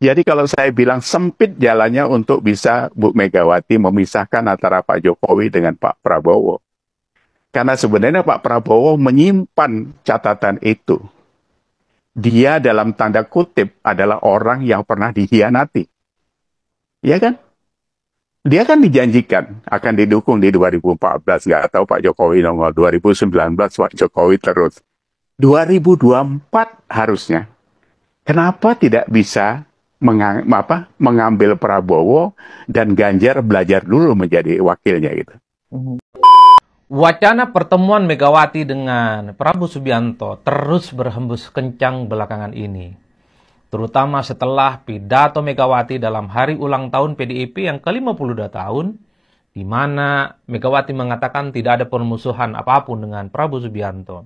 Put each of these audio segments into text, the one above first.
Jadi kalau saya bilang sempit jalannya untuk bisa Bu Megawati memisahkan antara Pak Jokowi dengan Pak Prabowo. Karena sebenarnya Pak Prabowo menyimpan catatan itu. Dia dalam tanda kutip adalah orang yang pernah dikhianati. Ya kan? Dia kan dijanjikan akan didukung di 2014. Nggak tahu Pak Jokowi nongol. 2019 Pak Jokowi terus. 2024 harusnya. Kenapa tidak bisa mengambil Prabowo dan Ganjar belajar dulu menjadi wakilnya gitu. Wacana pertemuan Megawati dengan Prabowo Subianto terus berhembus kencang belakangan ini. Terutama setelah pidato Megawati dalam hari ulang tahun PDIP yang ke-52 tahun, di mana Megawati mengatakan tidak ada permusuhan apapun dengan Prabowo Subianto.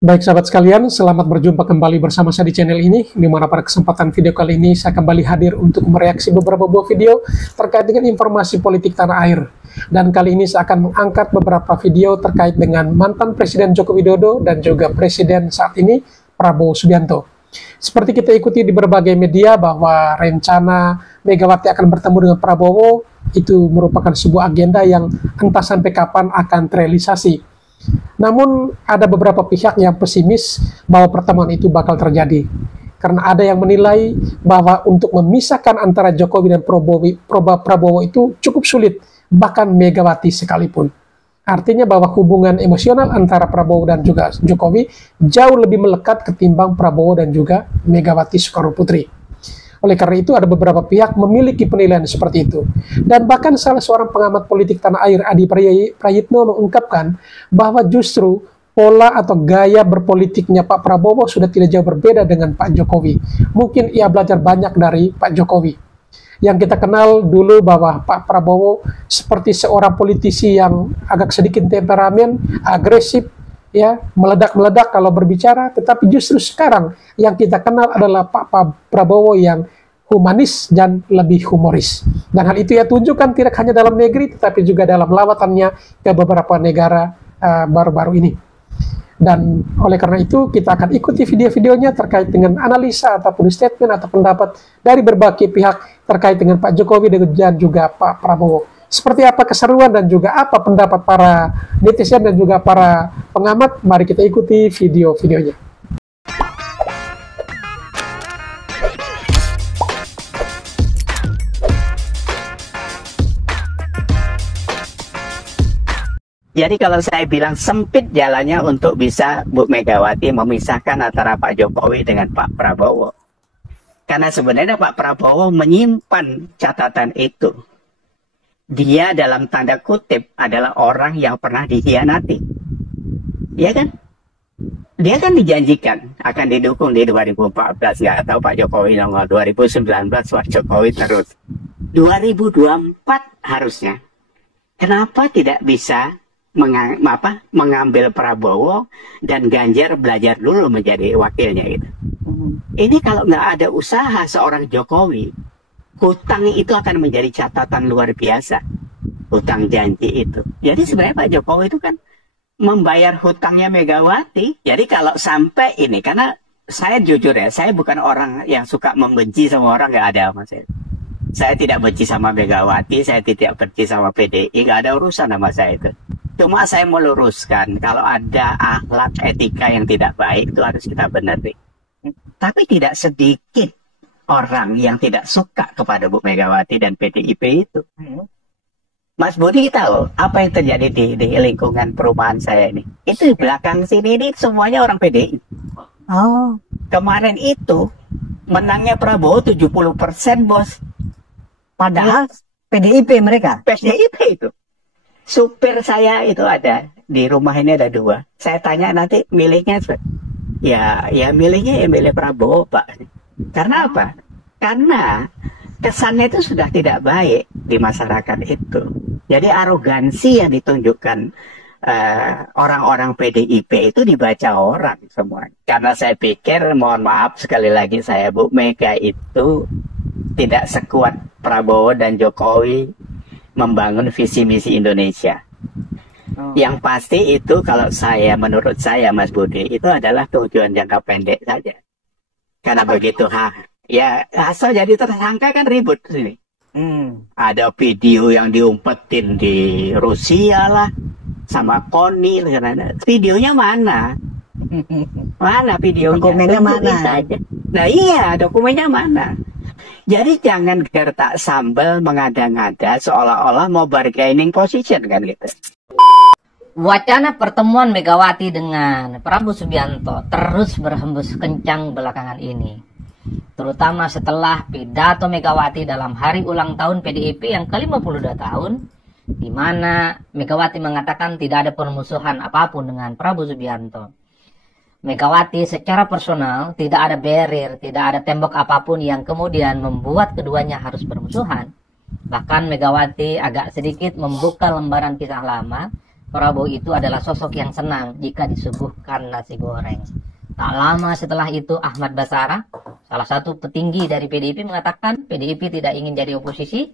Baik sahabat sekalian, selamat berjumpa kembali bersama saya di channel ini, di mana pada kesempatan video kali ini saya kembali hadir untuk mereaksi beberapa buah video terkait dengan informasi politik tanah air. Dan kali ini saya akan mengangkat beberapa video terkait dengan mantan Presiden Joko Widodo dan juga Presiden saat ini Prabowo Subianto. Seperti kita ikuti di berbagai media bahwa rencana Megawati akan bertemu dengan Prabowo itu merupakan sebuah agenda yang entah sampai kapan akan terrealisasi. Namun ada beberapa pihak yang pesimis bahwa pertemuan itu bakal terjadi. Karena ada yang menilai bahwa untuk memisahkan antara Jokowi dan Prabowo itu cukup sulit, bahkan Megawati sekalipun. Artinya bahwa hubungan emosional antara Prabowo dan juga Jokowi jauh lebih melekat ketimbang Prabowo dan juga Megawati Soekarno Putri. Oleh karena itu ada beberapa pihak memiliki penilaian seperti itu. Dan bahkan salah seorang pengamat politik tanah air, Adi Prayitno, mengungkapkan bahwa justru pola atau gaya berpolitiknya Pak Prabowo sudah tidak jauh berbeda dengan Pak Jokowi. Mungkin ia belajar banyak dari Pak Jokowi. Yang kita kenal dulu bahwa Pak Prabowo seperti seorang politisi yang agak sedikit temperamen, agresif, ya, meledak-meledak kalau berbicara, tetapi justru sekarang yang kita kenal adalah Pak Prabowo yang humanis dan lebih humoris. Dan hal itu ia tunjukkan tidak hanya dalam negeri, tetapi juga dalam lawatannya ke beberapa negara baru-baru ini. Dan oleh karena itu kita akan ikuti video-videonya terkait dengan analisa ataupun statement atau pendapat dari berbagai pihak terkait dengan Pak Jokowi dan juga Pak Prabowo. Seperti apa keseruan dan juga apa pendapat para netizen dan juga para pengamat, mari kita ikuti video-videonya. Jadi kalau saya bilang sempit jalannya untuk bisa Bu Megawati memisahkan antara Pak Jokowi dengan Pak Prabowo. Karena sebenarnya Pak Prabowo menyimpan catatan itu. Dia dalam tanda kutip adalah orang yang pernah dikhianati. Ya kan? Dia kan dijanjikan akan didukung di 2014. Nggak tahu Pak Jokowi nongol. 2019 Pak Jokowi terus. 2024 harusnya. Kenapa tidak bisa mengambil Prabowo dan Ganjar belajar dulu menjadi wakilnya gitu. Ini kalau nggak ada usaha seorang Jokowi, hutang itu akan menjadi catatan luar biasa. Hutang janji itu. Jadi sebenarnya Pak Jokowi itu kan membayar hutangnya Megawati. Jadi kalau sampai ini, karena saya jujur ya, saya bukan orang yang suka membenci sama orang, nggak ada mas. Saya tidak benci sama Megawati, saya tidak benci sama PDI, nggak ada urusan sama saya itu. Cuma saya meluruskan, kalau ada akhlak etika yang tidak baik, itu harus kita benerin. Tapi tidak sedikit orang yang tidak suka kepada Bu Megawati dan PDIP itu. Mas Budi tahu apa yang terjadi di lingkungan perumahan saya ini? Itu di belakang sini ini semuanya orang PDI. Oh, kemarin itu menangnya Prabowo 70%, bos. Padahal PDIP mereka. PDIP itu. Supir saya itu ada di rumah ini ada 2. Saya tanya nanti milihnya, ya milihnya milih Prabowo Pak. Karena apa? Karena kesannya itu sudah tidak baik di masyarakat itu. Jadi arogansi yang ditunjukkan orang-orang PDIP itu dibaca orang semua. Karena saya pikir, mohon maaf sekali lagi saya, Bu Mega itu tidak sekuat Prabowo dan Jokowi membangun visi misi Indonesia. Yang pasti itu kalau menurut saya Mas Budi, itu adalah tujuan jangka pendek saja. Karena begitu Ya, asal jadi tersangka kan ribut sini. Ada video yang diumpetin di Rusia lah, sama Koni. Videonya mana? Mana videonya? Dokumennya mana? Saja. Nah iya, dokumennya mana? Jadi jangan gertak sambal mengada-ngada seolah-olah mau bargaining position kan gitu. Wacana pertemuan Megawati dengan Prabowo Subianto terus berhembus kencang belakangan ini. Terutama setelah pidato Megawati dalam hari ulang tahun PDIP yang ke-52 tahun, di mana Megawati mengatakan tidak ada permusuhan apapun dengan Prabowo Subianto. Megawati secara personal tidak ada barrier, tidak ada tembok apapun yang kemudian membuat keduanya harus bermusuhan. Bahkan Megawati agak sedikit membuka lembaran kisah lama. Prabowo itu adalah sosok yang senang jika disuguhkan nasi goreng. Tak lama setelah itu Ahmad Basara, salah satu petinggi dari PDIP, mengatakan PDIP tidak ingin jadi oposisi.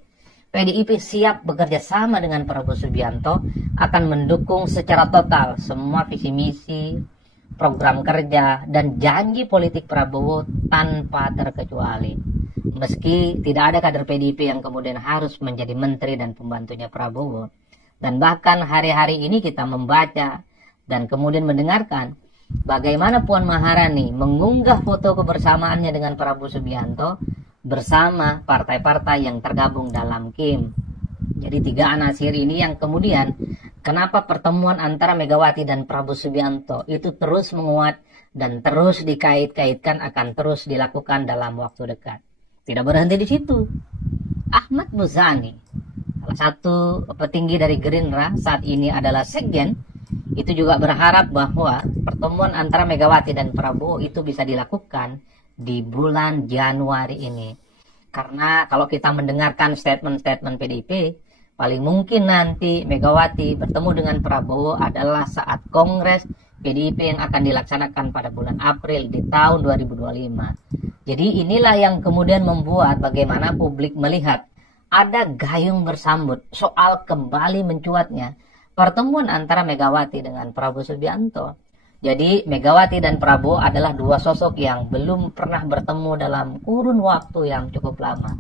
PDIP siap bekerja sama dengan Prabowo Subianto, akan mendukung secara total semua visi misi, program kerja, dan janji politik Prabowo tanpa terkecuali. Meski tidak ada kader PDIP yang kemudian harus menjadi menteri dan pembantunya Prabowo. Dan bahkan hari-hari ini kita membaca dan kemudian mendengarkan bagaimana Puan Maharani mengunggah foto kebersamaannya dengan Prabowo Subianto bersama partai-partai yang tergabung dalam KIM. Jadi tiga anasir ini yang kemudian kenapa pertemuan antara Megawati dan Prabowo Subianto itu terus menguat dan terus dikait-kaitkan akan terus dilakukan dalam waktu dekat. Tidak berhenti di situ. Ahmad Muzani, salah satu petinggi dari Gerindra, saat ini adalah Sekjen, itu juga berharap bahwa pertemuan antara Megawati dan Prabowo itu bisa dilakukan di bulan Januari ini. Karena kalau kita mendengarkan statement-statement PDIP, paling mungkin nanti Megawati bertemu dengan Prabowo adalah saat Kongres PDIP yang akan dilaksanakan pada bulan April di tahun 2025. Jadi inilah yang kemudian membuat bagaimana publik melihat ada gayung bersambut soal kembali mencuatnya pertemuan antara Megawati dengan Prabowo Subianto. Jadi Megawati dan Prabowo adalah dua sosok yang belum pernah bertemu dalam kurun waktu yang cukup lama.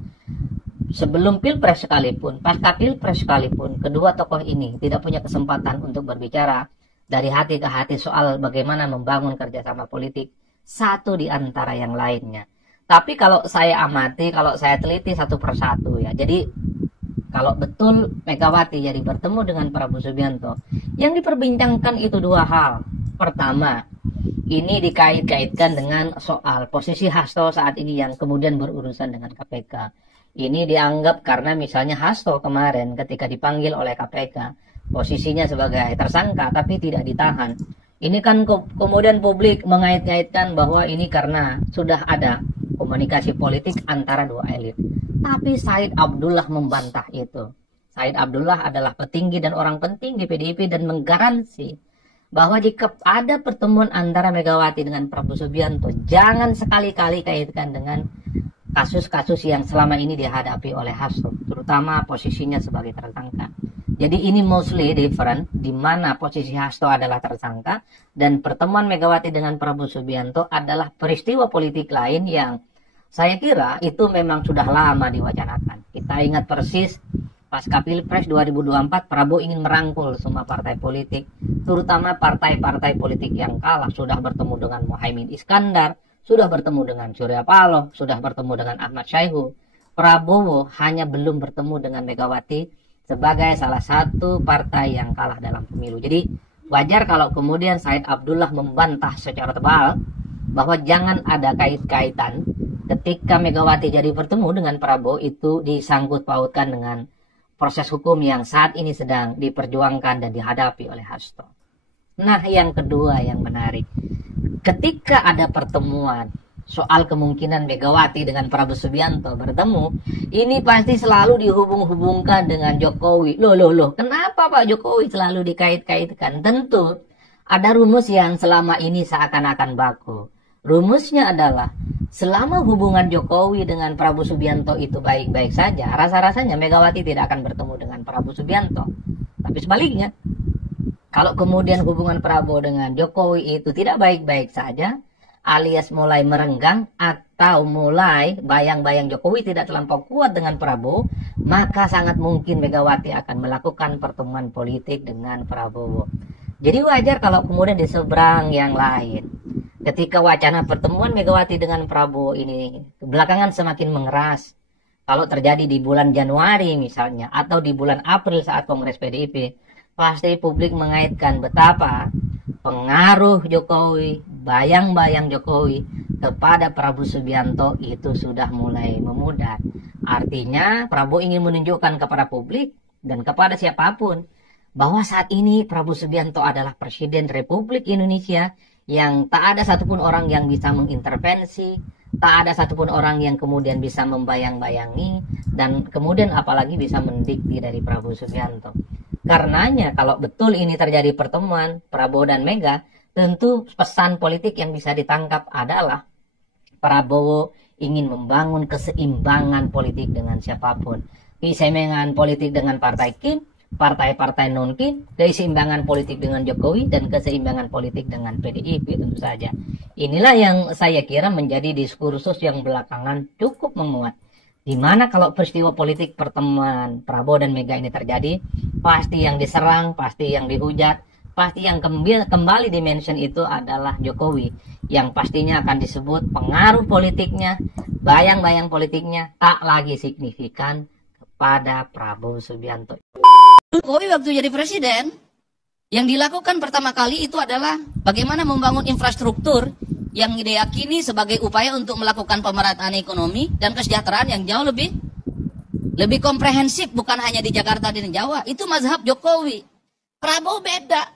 Sebelum Pilpres sekalipun, pasca Pilpres sekalipun, kedua tokoh ini tidak punya kesempatan untuk berbicara dari hati ke hati soal bagaimana membangun kerjasama politik satu di antara yang lainnya. Tapi kalau saya amati, kalau saya teliti satu persatu ya, jadi kalau betul Megawati jadi bertemu dengan Prabowo Subianto, yang diperbincangkan itu dua hal. Pertama, ini dikait-kaitkan dengan soal posisi Hasto saat ini yang kemudian berurusan dengan KPK. Ini dianggap karena misalnya Hasto kemarin ketika dipanggil oleh KPK, posisinya sebagai tersangka tapi tidak ditahan. Ini kan kemudian publik mengait-ngaitkan bahwa ini karena sudah ada komunikasi politik antara dua elit. Tapi Said Abdullah membantah itu. Said Abdullah adalah petinggi dan orang penting di PDIP dan menggaransi bahwa jika ada pertemuan antara Megawati dengan Prabowo Subianto, jangan sekali-kali kaitkan dengan kasus-kasus yang selama ini dihadapi oleh Hasto, terutama posisinya sebagai tersangka. Jadi ini mostly different, di mana posisi Hasto adalah tersangka dan pertemuan Megawati dengan Prabowo Subianto adalah peristiwa politik lain yang saya kira itu memang sudah lama diwacanakan. Kita ingat persis pasca Pilpres 2024, Prabowo ingin merangkul semua partai politik, terutama partai-partai politik yang kalah. Sudah bertemu dengan Muhaimin Iskandar, sudah bertemu dengan Surya Paloh, sudah bertemu dengan Ahmad Syaihu. Prabowo hanya belum bertemu dengan Megawati sebagai salah satu partai yang kalah dalam pemilu. Jadi wajar kalau kemudian Said Abdullah membantah secara tebal bahwa jangan ada kait-kaitan ketika Megawati jadi bertemu dengan Prabowo itu disangkut pautkan dengan proses hukum yang saat ini sedang diperjuangkan dan dihadapi oleh Hasto. Nah, yang kedua yang menarik, ketika ada pertemuan soal kemungkinan Megawati dengan Prabowo Subianto bertemu, ini pasti selalu dihubung-hubungkan dengan Jokowi. Loh, kenapa Pak Jokowi selalu dikait-kaitkan? Tentu ada rumus yang selama ini seakan-akan baku. Rumusnya adalah selama hubungan Jokowi dengan Prabowo Subianto itu baik-baik saja, rasa-rasanya Megawati tidak akan bertemu dengan Prabowo Subianto. Tapi sebaliknya, kalau kemudian hubungan Prabowo dengan Jokowi itu tidak baik-baik saja, alias mulai merenggang atau mulai bayang-bayang Jokowi tidak terlampau kuat dengan Prabowo, maka sangat mungkin Megawati akan melakukan pertemuan politik dengan Prabowo. Jadi wajar kalau kemudian di seberang yang lain, ketika wacana pertemuan Megawati dengan Prabowo ini belakangan semakin mengeras, kalau terjadi di bulan Januari misalnya, atau di bulan April saat Kongres PDIP, pasti publik mengaitkan betapa pengaruh Jokowi, bayang-bayang Jokowi kepada Prabowo Subianto itu sudah mulai memudar. Artinya Prabowo ingin menunjukkan kepada publik dan kepada siapapun bahwa saat ini Prabowo Subianto adalah Presiden Republik Indonesia yang tak ada satupun orang yang bisa mengintervensi, tak ada satupun orang yang kemudian bisa membayang-bayangi, dan kemudian apalagi bisa mendikti dari Prabowo Subianto. Karenanya kalau betul ini terjadi pertemuan Prabowo dan Mega, tentu pesan politik yang bisa ditangkap adalah Prabowo ingin membangun keseimbangan politik dengan siapapun. Keseimbangan politik dengan partai KIN, partai-partai non-KIN, keseimbangan politik dengan Jokowi, dan keseimbangan politik dengan PDIP tentu saja. Inilah yang saya kira menjadi diskursus yang belakangan cukup menguat. Di mana kalau peristiwa politik pertemuan Prabowo dan Mega ini terjadi, pasti yang diserang, pasti yang dihujat, pasti yang kembali dimention itu adalah Jokowi, yang pastinya akan disebut pengaruh politiknya, bayang-bayang politiknya tak lagi signifikan kepada Prabowo Subianto. Jokowi waktu jadi presiden, yang dilakukan pertama kali itu adalah bagaimana membangun infrastruktur yang diyakini sebagai upaya untuk melakukan pemerataan ekonomi dan kesejahteraan yang jauh lebih komprehensif, bukan hanya di Jakarta dan Jawa. Itu mazhab Jokowi. Prabowo beda,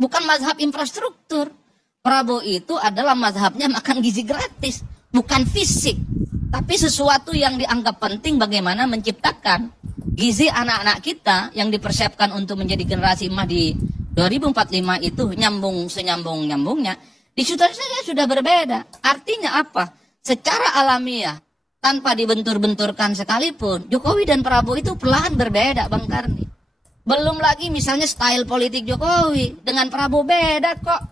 bukan mazhab infrastruktur. Prabowo itu adalah mazhabnya makan gizi gratis, bukan fisik, tapi sesuatu yang dianggap penting bagaimana menciptakan gizi anak-anak kita yang dipersiapkan untuk menjadi generasi emas di 2045 itu nyambung senyambung-nyambungnya. Di situ saja sudah berbeda. Artinya apa? Secara alamiah, tanpa dibentur-benturkan sekalipun, Jokowi dan Prabowo itu perlahan berbeda, Bang Karni. Belum lagi misalnya style politik Jokowi dengan Prabowo beda kok.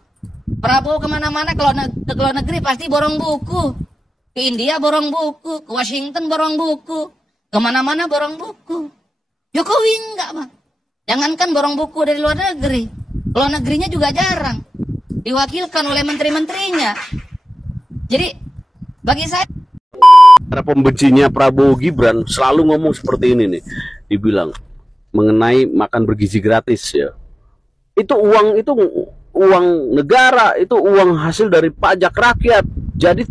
Prabowo kemana-mana ke luar negeri pasti borong buku. Ke India borong buku, ke Washington borong buku, kemana-mana borong buku. Jokowi enggak, Bang. Jangankan borong buku dari luar negeri, luar negerinya juga jarang diwakilkan oleh menteri-menterinya. Jadi bagi saya, para pembencinya Prabowo Gibran selalu ngomong seperti ini nih, dibilang mengenai makan bergizi gratis ya. Itu uang negara, itu uang hasil dari pajak rakyat. Jadi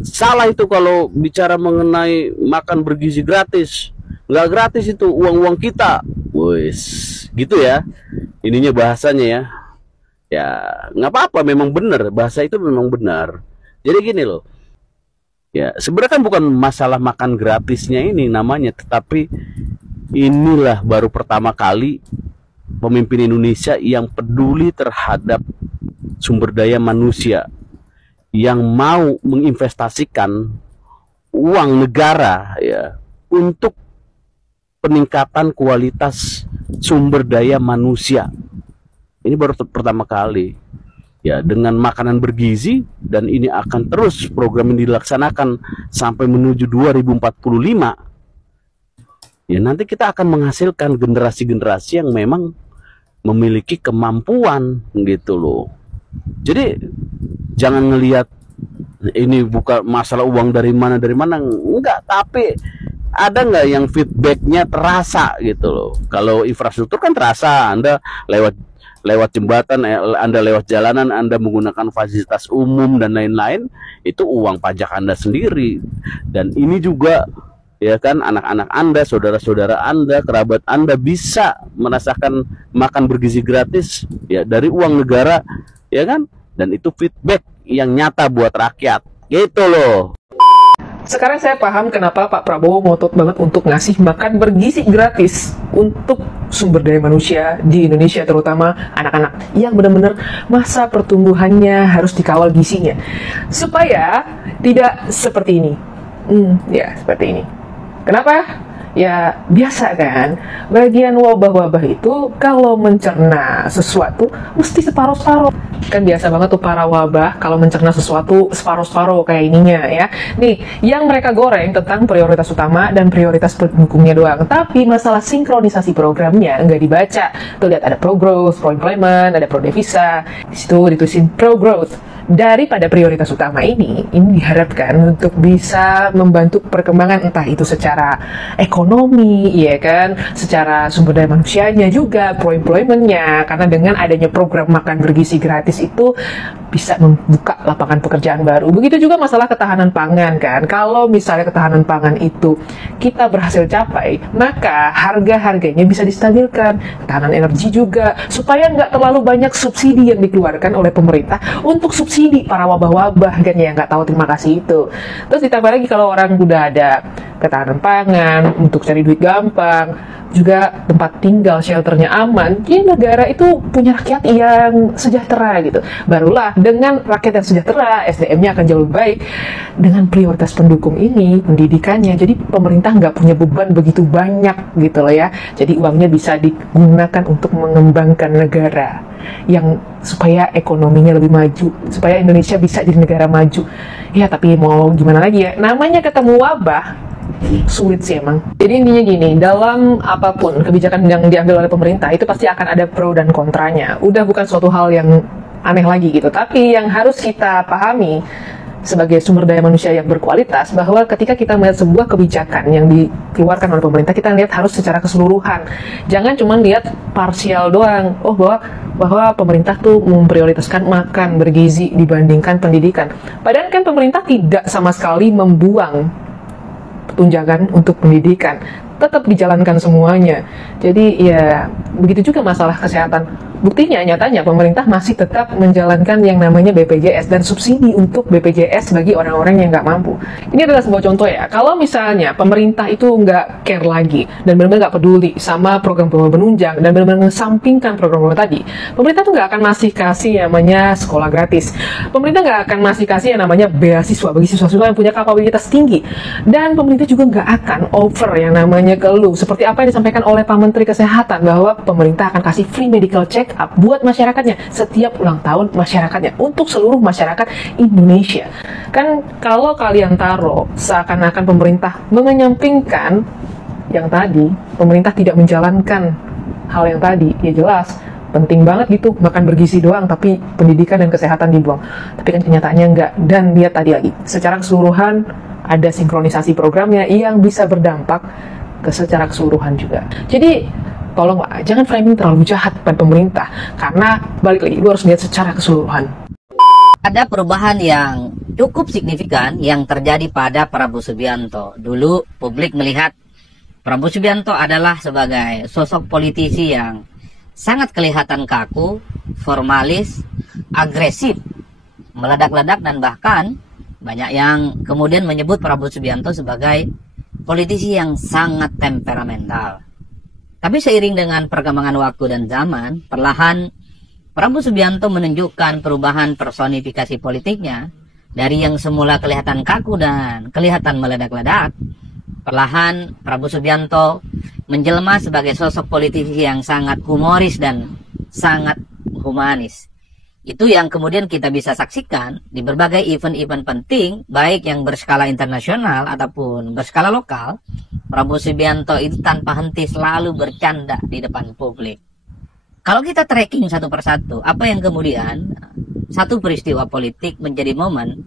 salah itu kalau bicara mengenai makan bergizi gratis. Nggak gratis itu, uang-uang kita. Wes, gitu ya. Ininya bahasanya ya. Ya, nggak apa-apa, memang benar. Bahasa itu memang benar. Jadi gini loh. Ya, sebenarnya kan bukan masalah makan gratisnya ini namanya, tetapi inilah baru pertama kali pemimpin Indonesia yang peduli terhadap sumber daya manusia, yang mau menginvestasikan uang negara ya untuk peningkatan kualitas sumber daya manusia. Ini baru pertama kali ya, dengan makanan bergizi, dan ini akan terus program ini dilaksanakan sampai menuju 2045. Ya, nanti kita akan menghasilkan generasi-generasi yang memang memiliki kemampuan gitu loh. Jadi jangan ngelihat ini bukan masalah uang dari mana enggak, tapi ada nggak yang feedbacknya terasa gitu loh. Kalau infrastruktur kan terasa, Anda lewat jembatan, Anda lewat jalanan, Anda menggunakan fasilitas umum dan lain-lain, itu uang pajak Anda sendiri. Dan ini juga ya kan, anak-anak Anda, saudara-saudara Anda, kerabat Anda bisa merasakan makan bergizi gratis ya dari uang negara, ya kan? Dan itu feedback yang nyata buat rakyat. Gitu loh. Sekarang saya paham kenapa Pak Prabowo ngotot banget untuk ngasih makan bergizi gratis untuk sumber daya manusia di Indonesia, terutama anak-anak yang benar-benar masa pertumbuhannya harus dikawal gizinya supaya tidak seperti ini. Ya, seperti ini. Kenapa? Ya biasa kan, bagian wabah-wabah itu kalau mencerna sesuatu mesti separuh-separuh. Kan biasa banget tuh para wabah kalau mencerna sesuatu separuh-separuh kayak ininya ya. Nih, yang mereka goreng tentang prioritas utama dan prioritas pendukungnya doang. Tapi masalah sinkronisasi programnya nggak dibaca. Tuh lihat ada pro growth, pro employment, ada pro devisa. Di situ ditulisin pro growth. Daripada prioritas utama ini diharapkan untuk bisa membantu perkembangan entah itu secara ekonomi, ya kan, secara sumber daya manusianya juga, pro-employment-nya, karena dengan adanya program makan bergizi gratis itu bisa membuka lapangan pekerjaan baru. Begitu juga masalah ketahanan pangan kan, kalau misalnya ketahanan pangan itu kita berhasil capai, maka harga-harganya bisa distabilkan, ketahanan energi juga, supaya nggak terlalu banyak subsidi yang dikeluarkan oleh pemerintah untuk subsidi para wabah-wabah kan ya, nggak tahu terima kasih itu. Terus ditambah lagi kalau orang udah ada ketahanan pangan, untuk cari duit gampang, juga tempat tinggal, shelternya aman, jadi negara itu punya rakyat yang sejahtera gitu. Barulah dengan rakyat yang sejahtera, SDM-nya akan jauh lebih baik. Dengan prioritas pendukung ini, pendidikannya, jadi pemerintah nggak punya beban begitu banyak gitu loh ya. Jadi uangnya bisa digunakan untuk mengembangkan negara yang supaya ekonominya lebih maju, supaya Indonesia bisa jadi negara maju. Ya tapi mau gimana lagi ya, namanya ketemu wabah, sulit sih emang. Jadi intinya gini, dalam apapun kebijakan yang diambil oleh pemerintah itu pasti akan ada pro dan kontranya. Udah bukan suatu hal yang aneh lagi gitu. Tapi yang harus kita pahami sebagai sumber daya manusia yang berkualitas, bahwa ketika kita melihat sebuah kebijakan yang dikeluarkan oleh pemerintah, kita lihat harus secara keseluruhan. Jangan cuma lihat parsial doang. Oh, bahwa pemerintah tuh memprioritaskan makan bergizi dibandingkan pendidikan. Padahal kan pemerintah tidak sama sekali membuang tunjangan untuk pendidikan, tetap dijalankan semuanya. Jadi ya begitu juga masalah kesehatan. Buktinya nyatanya pemerintah masih tetap menjalankan yang namanya BPJS dan subsidi untuk BPJS bagi orang-orang yang nggak mampu. Ini adalah sebuah contoh ya. Kalau misalnya pemerintah itu nggak care lagi dan benar-benar nggak peduli sama program-program penunjang dan benar-benar mengesampingkan program-program tadi, pemerintah tuh nggak akan masih kasih yang namanya sekolah gratis. Pemerintah nggak akan masih kasih yang namanya beasiswa bagi siswa-siswa yang punya kapabilitas tinggi. Dan pemerintah juga nggak akan over yang namanya keluh. Seperti apa yang disampaikan oleh Pak Menteri Kesehatan, bahwa pemerintah akan kasih free medical check up buat masyarakatnya setiap ulang tahun masyarakatnya, untuk seluruh masyarakat Indonesia. Kan kalau kalian taruh seakan-akan pemerintah mengenyampingkan yang tadi, pemerintah tidak menjalankan hal yang tadi, ya jelas penting banget gitu makan bergizi doang tapi pendidikan dan kesehatan dibuang. Tapi kan kenyataannya enggak. Dan lihat tadi lagi, secara keseluruhan ada sinkronisasi programnya yang bisa berdampak ke secara keseluruhan juga. Jadi tolong jangan framing terlalu jahat pada pemerintah, karena balik lagi lu harus lihat secara keseluruhan. Ada perubahan yang cukup signifikan yang terjadi pada Prabowo Subianto. Dulu publik melihat Prabowo Subianto adalah sebagai sosok politisi yang sangat kelihatan kaku, formalis, agresif, meledak-ledak, dan bahkan banyak yang kemudian menyebut Prabowo Subianto sebagai politisi yang sangat temperamental. Tapi seiring dengan perkembangan waktu dan zaman, perlahan Prabowo Subianto menunjukkan perubahan personifikasi politiknya dari yang semula kelihatan kaku dan kelihatan meledak-ledak. Perlahan Prabowo Subianto menjelma sebagai sosok politisi yang sangat humoris dan sangat humanis. Itu yang kemudian kita bisa saksikan di berbagai event-event penting, baik yang berskala internasional ataupun berskala lokal. Prabowo Subianto itu tanpa henti selalu bercanda di depan publik. Kalau kita tracking satu persatu, apa yang kemudian satu peristiwa politik menjadi momen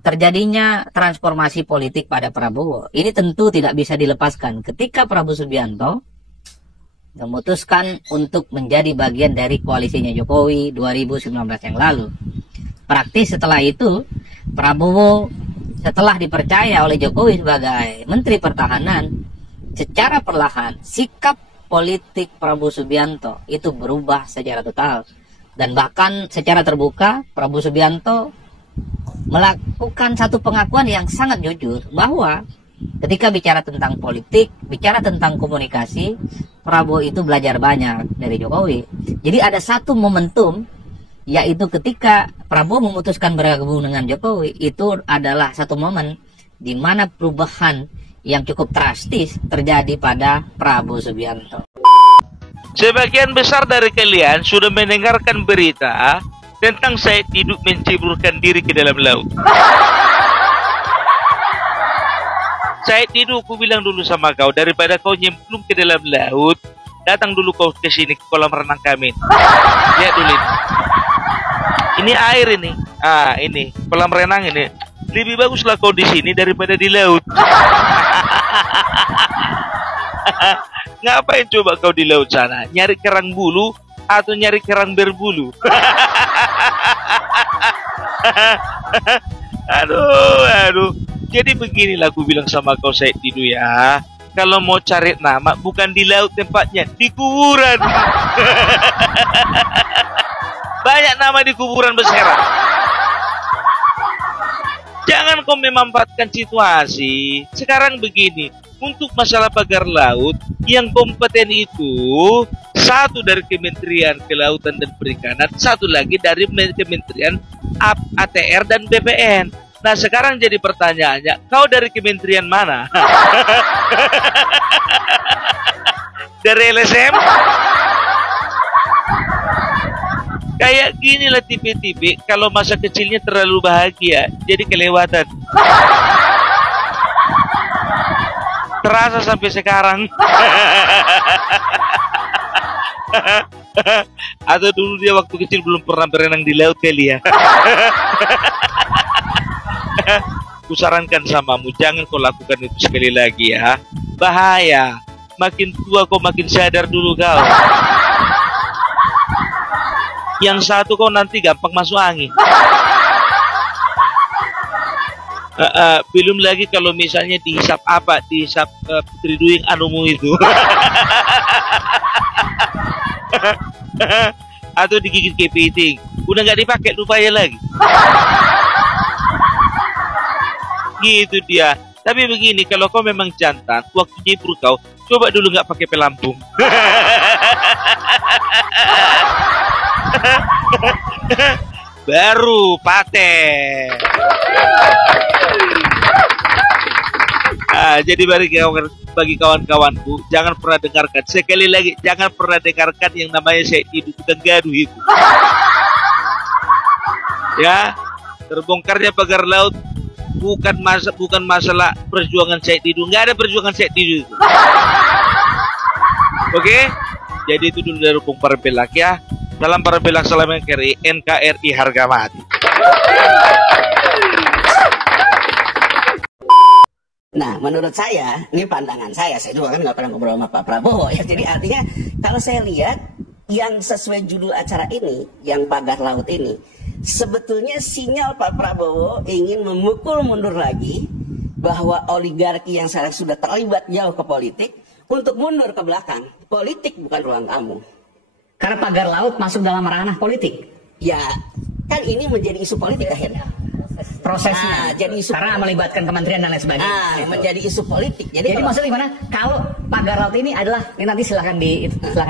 terjadinya transformasi politik pada Prabowo. Ini tentu tidak bisa dilepaskan ketika Prabowo Subianto memutuskan untuk menjadi bagian dari koalisinya Jokowi 2019 yang lalu. Praktis setelah itu, Prabowo setelah dipercaya oleh Jokowi sebagai Menteri Pertahanan, secara perlahan sikap politik Prabowo Subianto itu berubah secara total. Dan bahkan secara terbuka, Prabowo Subianto melakukan satu pengakuan yang sangat jujur bahwa ketika bicara tentang politik, bicara tentang komunikasi, Prabowo itu belajar banyak dari Jokowi. Jadi ada satu momentum, yaitu ketika Prabowo memutuskan bergabung dengan Jokowi, itu adalah satu momen di mana perubahan yang cukup drastis terjadi pada Prabowo Subianto. Sebagian besar dari kalian sudah mendengarkan berita tentang Said Didu menceburkan diri ke dalam laut. Said Didu, aku bilang dulu sama kau, daripada kau nyemplung ke dalam laut, datang dulu kau ke sini ke kolam renang kami. Lihat dulu ini. Ini air ini. Ini kolam renang ini. Lebih baguslah kau di sini daripada di laut. Ngapain coba kau di laut sana? Nyari kerang bulu atau nyari kerang berbulu? Aduh. Jadi beginilah aku bilang sama kau Said Didu ya. Kalau mau cari nama bukan di laut tempatnya, di kuburan. Banyak nama di kuburan berserakan. Jangan kau memanfaatkan situasi. Sekarang begini, untuk masalah pagar laut, yang kompeten itu satu dari Kementerian Kelautan dan Perikanan, satu lagi dari Kementerian ATR dan BPN. Nah sekarang jadi pertanyaannya, kau dari kementerian mana? Dari LSM? Kayak gini lah tipe-tipe, kalau masa kecilnya terlalu bahagia, jadi kelewatan. Terasa sampai sekarang. Atau dulu dia waktu kecil belum pernah berenang di laut kali ya. Kusarankan samamu, jangan kau lakukan itu sekali lagi ya. Bahaya. Makin tua kau makin sadar dulu kau. Yang satu kau nanti gampang masuk angin. Belum lagi kalau misalnya dihisap apa, dihisap Putri Duyung anumu itu. Atau digigit kepiting, udah nggak dipakai lupanya lagi. Gitu dia. Tapi begini, kalau kau memang jantan, waktu nyebur kau, coba dulu nggak pakai pelampung. Baru paten. Jadi bagi kawan-kawanku, jangan pernah dengarkan. Sekali lagi, jangan pernah dengarkan yang namanya Said Didu tukang gaduh itu. Ya, terbongkarnya pagar laut bukan masalah perjuangan Said Didu. Nggak ada perjuangan Said Didu itu. Oke? Jadi itu dulu dari Bung Parempelak ya. Salam Parempelak, salam NKRI harga mati. Nah, menurut saya, ini pandangan saya juga kan nggak pernah ngobrol sama Pak Prabowo ya. Jadi artinya kalau saya lihat yang sesuai judul acara ini, yang pagar laut ini, sebetulnya sinyal Pak Prabowo ingin memukul mundur lagi bahwa oligarki yang sekarang sudah terlibat jauh ke politik untuk mundur ke belakang. Politik bukan ruang kamu. Karena pagar laut masuk dalam ranah politik. Ya, kan ini menjadi isu politik akhirnya. Prosesnya jadi isu karena melibatkan kementerian dan lain sebagainya. Menjadi isu politik. Jadi maksudnya gimana? Kalau pagar laut ini adalah, ini nanti silahkan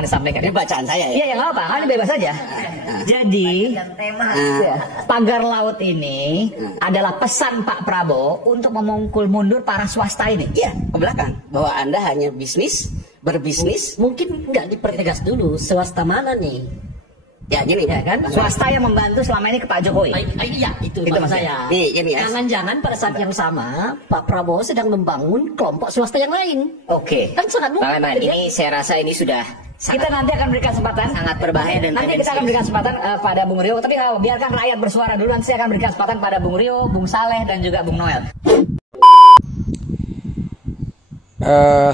disampaikan. Ini bacaan saya ya. Iya, yang apa? Ini bebas saja. Jadi pagar laut ini adalah pesan Pak Prabowo untuk memukul mundur para swasta ini. Iya, ke belakang. Bahwa Anda hanya berbisnis. Mungkin nggak dipertegas dulu swasta mana nih? Ya gini ya kan, swasta yang membantu selama ini ke Pak Jokowi. Iya, itu maksud saya. Jangan-jangan pada saat yang sama Pak Prabowo sedang membangun kelompok swasta yang lain. Oke. Kan sangat mungkin. Ini saya rasa ini sudah kita nanti akan berikan kesempatan, sangat berbahaya dan nanti kita akan berikan kesempatan pada Bung Rio. Tapi biarkan rakyat bersuara dulu. Nanti saya akan berikan kesempatan pada Bung Rio, Bung Saleh dan juga Bung Noel.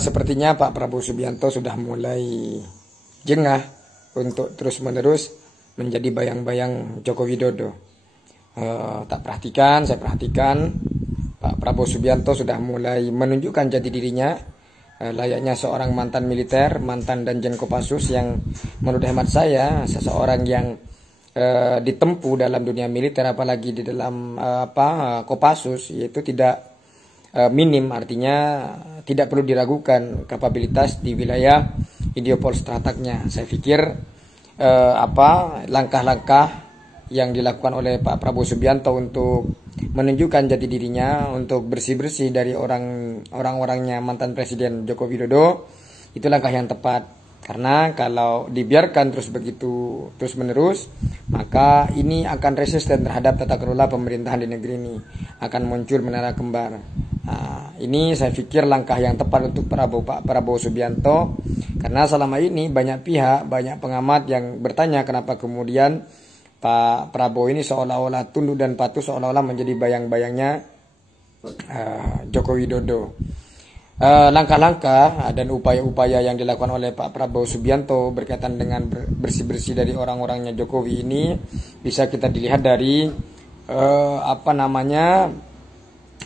Sepertinya Pak Prabowo Subianto sudah mulai jengah untuk terus-menerus menjadi bayang-bayang Joko Widodo. Saya perhatikan Pak Prabowo Subianto sudah mulai menunjukkan jati dirinya layaknya seorang mantan militer, mantan Danjen Kopassus yang menurut hemat saya seseorang yang ditempuh dalam dunia militer, apalagi di dalam Kopassus, yaitu tidak minim, artinya tidak perlu diragukan kapabilitas di wilayah Idiopol Strataknya. Saya pikir langkah-langkah yang dilakukan oleh Pak Prabowo Subianto untuk menunjukkan jati dirinya, untuk bersih-bersih dari orang-orangnya mantan Presiden Joko Widodo, itu langkah yang tepat. Karena kalau dibiarkan terus begitu terus-menerus, maka ini akan resisten terhadap tata kelola pemerintahan di negeri ini, akan muncul menara kembar. Nah, ini saya pikir langkah yang tepat untuk Pak Prabowo Subianto, karena selama ini banyak pihak, banyak pengamat yang bertanya kenapa kemudian Pak Prabowo ini seolah-olah tunduk dan patuh, seolah-olah menjadi bayang-bayangnya Joko Widodo. Langkah-langkah dan upaya-upaya yang dilakukan oleh Pak Prabowo Subianto berkaitan dengan bersih-bersih dari orang-orangnya Jokowi ini bisa kita dilihat dari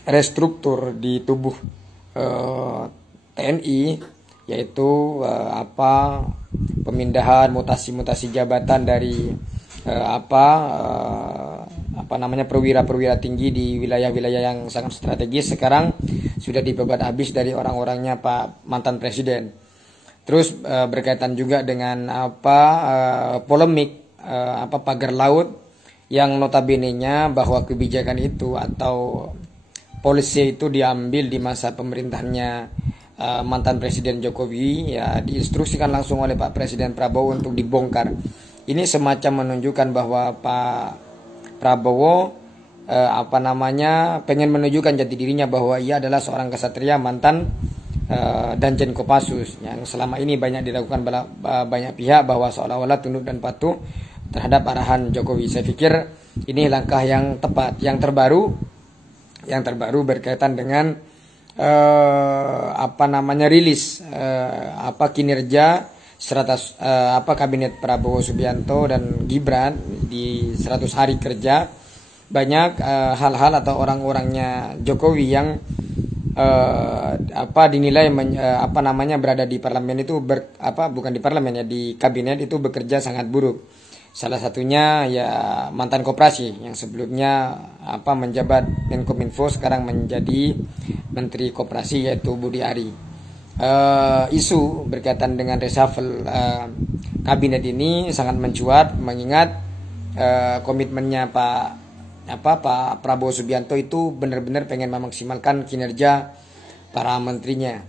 restruktur di tubuh TNI, yaitu pemindahan mutasi-mutasi jabatan dari perwira-perwira tinggi di wilayah-wilayah yang sangat strategis sekarang sudah dibebat habis dari orang-orangnya Pak mantan Presiden. Terus berkaitan juga dengan polemik pagar laut yang notabene-nya bahwa kebijakan itu atau polisi itu diambil di masa pemerintahannya mantan Presiden Jokowi, ya diinstruksikan langsung oleh Pak Presiden Prabowo untuk dibongkar. Ini semacam menunjukkan bahwa Pak Prabowo pengen menunjukkan jati dirinya bahwa ia adalah seorang kesatria mantan Danjen Kopassus yang selama ini banyak dilakukan banyak pihak bahwa seolah-olah tunduk dan patuh terhadap arahan Jokowi. Saya pikir ini langkah yang tepat. Yang terbaru berkaitan dengan rilis kinerja kabinet Prabowo Subianto dan Gibran di 100 hari kerja. Banyak hal-hal atau orang-orangnya Jokowi yang dinilai berada di parlemen itu di kabinet itu bekerja sangat buruk. Salah satunya ya mantan koperasi yang sebelumnya menjabat Menkominfo, sekarang menjadi Menteri Koperasi, yaitu Budi Ari. Isu berkaitan dengan reshuffle kabinet ini sangat mencuat, mengingat komitmennya Pak Prabowo Subianto itu benar-benar pengen memaksimalkan kinerja para menterinya.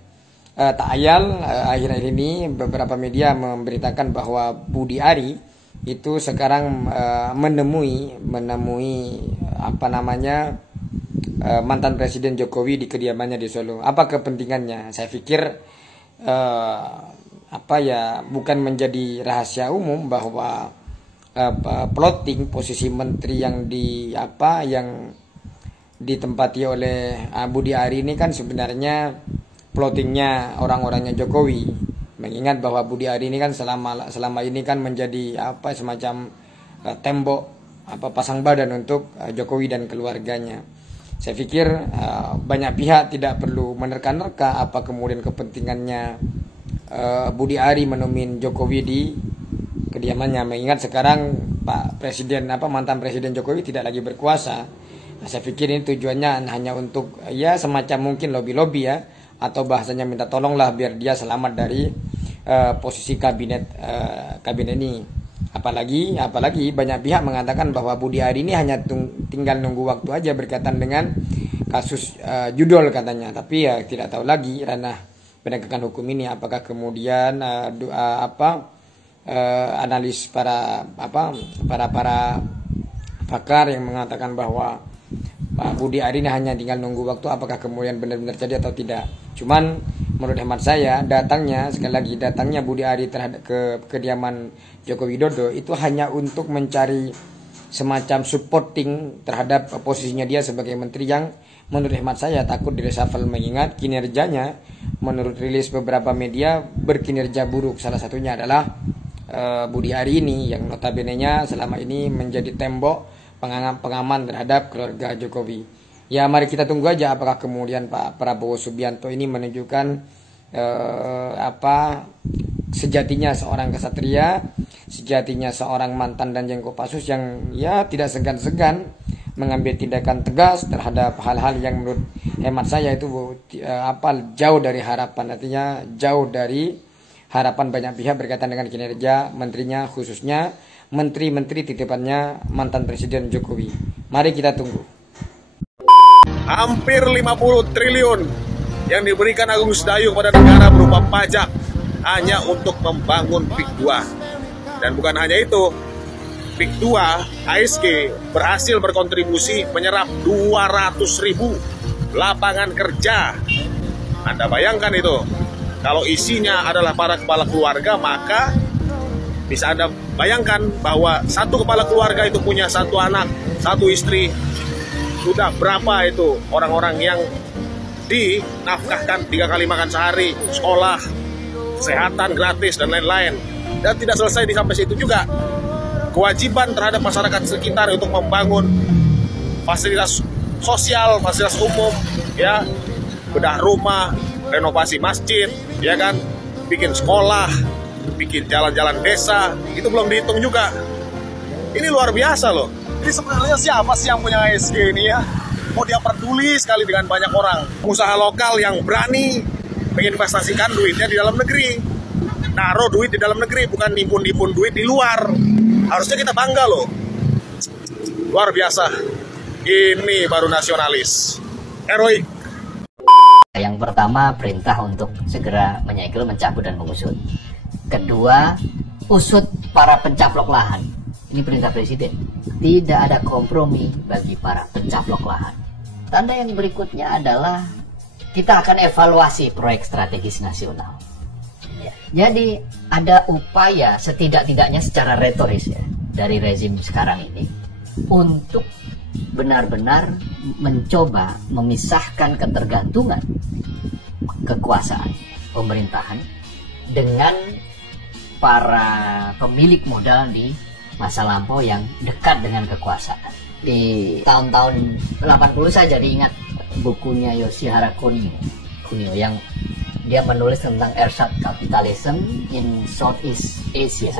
Tak ayal akhir-akhir ini beberapa media memberitakan bahwa Budi Ari itu sekarang menemui mantan Presiden Jokowi di kediamannya di Solo. Apa kepentingannya? Saya pikir bukan menjadi rahasia umum bahwa plotting posisi menteri yang ditempati oleh Budi Ari ini kan sebenarnya plottingnya orang-orangnya Jokowi. Mengingat bahwa Budi Ari ini kan selama ini kan menjadi semacam tembok pasang badan untuk Jokowi dan keluarganya. Saya pikir banyak pihak tidak perlu menerka-nerka apa kemudian kepentingannya Budi Ari menemuin Jokowi di kediamannya, mengingat sekarang Pak Presiden mantan Presiden Jokowi tidak lagi berkuasa. Nah, saya pikir ini tujuannya hanya untuk ya semacam mungkin lobby-lobby ya, atau bahasanya minta tolonglah biar dia selamat dari posisi kabinet ini. Apalagi banyak pihak mengatakan bahwa Budi Ari ini hanya tinggal nunggu waktu aja berkaitan dengan kasus judol katanya. Tapi ya tidak tahu lagi ranah penegakan hukum ini apakah kemudian analis para pakar yang mengatakan bahwa Pak Budi Ari ini hanya tinggal nunggu waktu, apakah kemudian benar-benar jadi atau tidak. Cuman menurut hemat saya datangnya Budi Ari terhadap ke kediaman Joko Widodo itu hanya untuk mencari semacam supporting terhadap posisinya dia sebagai menteri yang menurut hemat saya takut direshuffle, mengingat kinerjanya menurut rilis beberapa media berkinerja buruk. Salah satunya adalah Budi Ari ini yang notabene-nya selama ini menjadi tembok pengaman terhadap keluarga Jokowi. Ya mari kita tunggu aja apakah kemudian Pak Prabowo Subianto ini menunjukkan sejatinya seorang kesatria, sejatinya seorang mantan Danjen Kopassus yang ya tidak segan-segan mengambil tindakan tegas terhadap hal-hal yang menurut hemat saya itu jauh dari harapan, artinya jauh dari harapan banyak pihak berkaitan dengan kinerja menterinya, khususnya menteri-menteri titipannya mantan Presiden Jokowi. Mari kita tunggu. Hampir 50 triliun yang diberikan Agung Sedayu kepada negara berupa pajak hanya untuk membangun PIK 2. Dan bukan hanya itu, PIK 2 ASG berhasil berkontribusi menyerap 200.000 lapangan kerja. Anda bayangkan itu, kalau isinya adalah para kepala keluarga, maka bisa Anda bayangkan bahwa satu kepala keluarga itu punya satu anak, satu istri. Sudah berapa itu orang-orang yang dinafkahkan 3 kali makan sehari, sekolah, kesehatan gratis, dan lain-lain. Dan tidak selesai di sampai situ juga. Kewajiban terhadap masyarakat sekitar untuk membangun fasilitas sosial, fasilitas umum, ya, bedah rumah, renovasi masjid, ya kan, bikin sekolah, bikin jalan-jalan desa, itu belum dihitung juga. Ini luar biasa loh. Ini sebenarnya siapa sih yang punya ASG ini ya? Oh, dia peduli sekali dengan banyak orang. Usaha lokal yang berani menginvestasikan duitnya di dalam negeri. Naruh duit di dalam negeri, bukan nimpun-nimpun duit di luar. Harusnya kita bangga loh. Luar biasa. Ini baru nasionalis. Heroik. Yang pertama, perintah untuk segera menyegel, mencabut, dan mengusut. Kedua, usut para pencaplok lahan. Ini perintah Presiden. Tidak ada kompromi bagi para pencaplok lahan. Tanda yang berikutnya adalah kita akan evaluasi proyek strategis nasional. Ya. Jadi ada upaya setidak-tidaknya secara retoris ya, dari rezim sekarang ini untuk benar-benar mencoba memisahkan ketergantungan kekuasaan pemerintahan dengan para pemilik modal di masa lampau yang dekat dengan kekuasaan. Di tahun-tahun 80 saya jadi ingat bukunya Yoshihara Kunio yang dia menulis tentang Ersatz Capitalism in Southeast Asia.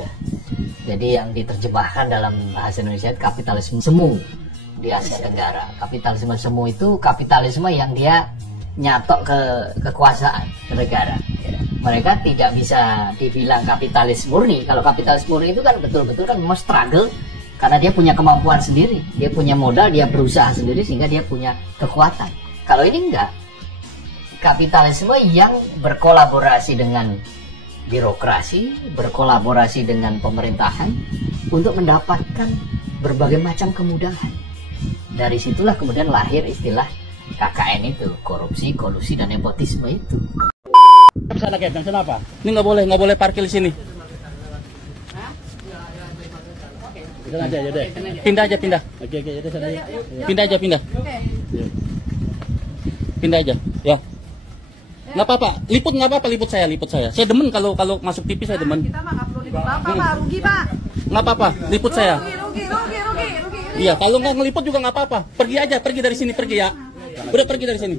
Jadi yang diterjemahkan dalam bahasa Indonesia kapitalisme semu di Asia Tenggara. Kapitalisme semu itu kapitalisme yang dia nyatok ke kekuasaan ke negara. Mereka tidak bisa dibilang kapitalis murni. Kalau kapitalis murni itu kan betul-betul kan memang struggle karena dia punya kemampuan sendiri, dia punya modal, dia berusaha sendiri sehingga dia punya kekuatan. Kalau ini enggak, kapitalisme yang berkolaborasi dengan birokrasi, berkolaborasi dengan pemerintahan untuk mendapatkan berbagai macam kemudahan. Dari situlah kemudian lahir istilah KKN itu, korupsi, kolusi, dan nepotisme itu. Sana Captain, kenapa? Ini nggak boleh parkir di sini. Pindah aja, yaudah. Pindah. Oke, yaudah sana aja. Pindah. Pindah aja, ya. Nggak apa-apa, liput saya. Saya demen kalau masuk TV saya demen. Kita mah nggak perlu liput. Pak, rugi Pak. Nggak apa-apa, liput saya. Rugi. Iya, kalau nggak ngeliput juga nggak apa-apa. Pergi dari sini ya. Udah pergi dari sini.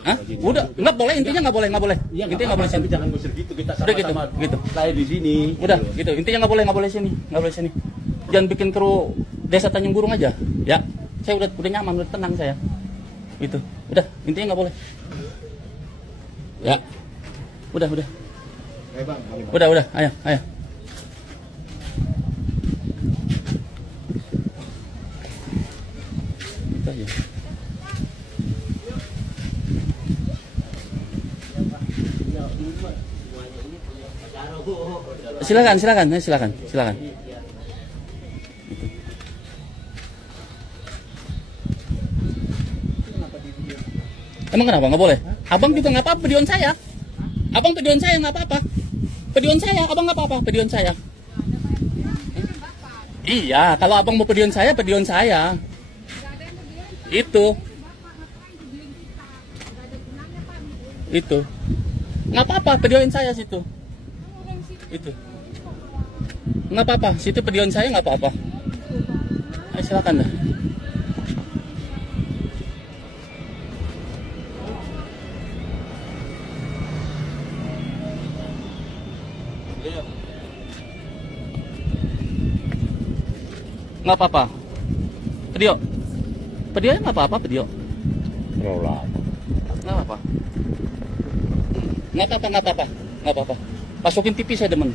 Hah? Udah, nggak boleh, intinya nggak boleh. Intinya nggak boleh sini. Jangan ngusir gitu, kita sama-sama gitu. Saya di sini. Udah, gitu. Intinya nggak boleh sini. Jangan bikin kru desa Tanjung Burung aja, ya. Saya udah nyaman, udah tenang saya. Itu. Udah, intinya nggak boleh. Ya. Udah. Udah, ayo. Itu aja. Silakan. Emang kenapa nggak boleh? Abang juga nggak apa-apa pedion saya. Abang pedion saya nggak apa-apa. Pedion saya, abang nggak apa-apa pedion saya. Iya, kalau abang mau pedion saya. Itu. Nggak apa-apa pedion saya situ. Itu. Nggak apa-apa, situ pedion saya nggak apa-apa. Ayo silakan dah. Nggak apa-apa. Pedio nggak apa-apa, Pedio. Nggak apa-apa. Nggak apa-apa. Masukin TV saya demen.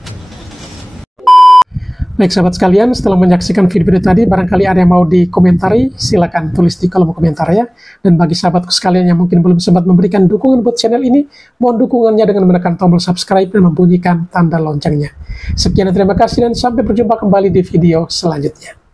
Baik sahabat sekalian, setelah menyaksikan video tadi, barangkali ada yang mau dikomentari, silakan tulis di kolom komentar ya. Dan bagi sahabatku sekalian yang mungkin belum sempat memberikan dukungan buat channel ini, mohon dukungannya dengan menekan tombol subscribe dan membunyikan tanda loncengnya. Sekian dan terima kasih dan sampai berjumpa kembali di video selanjutnya.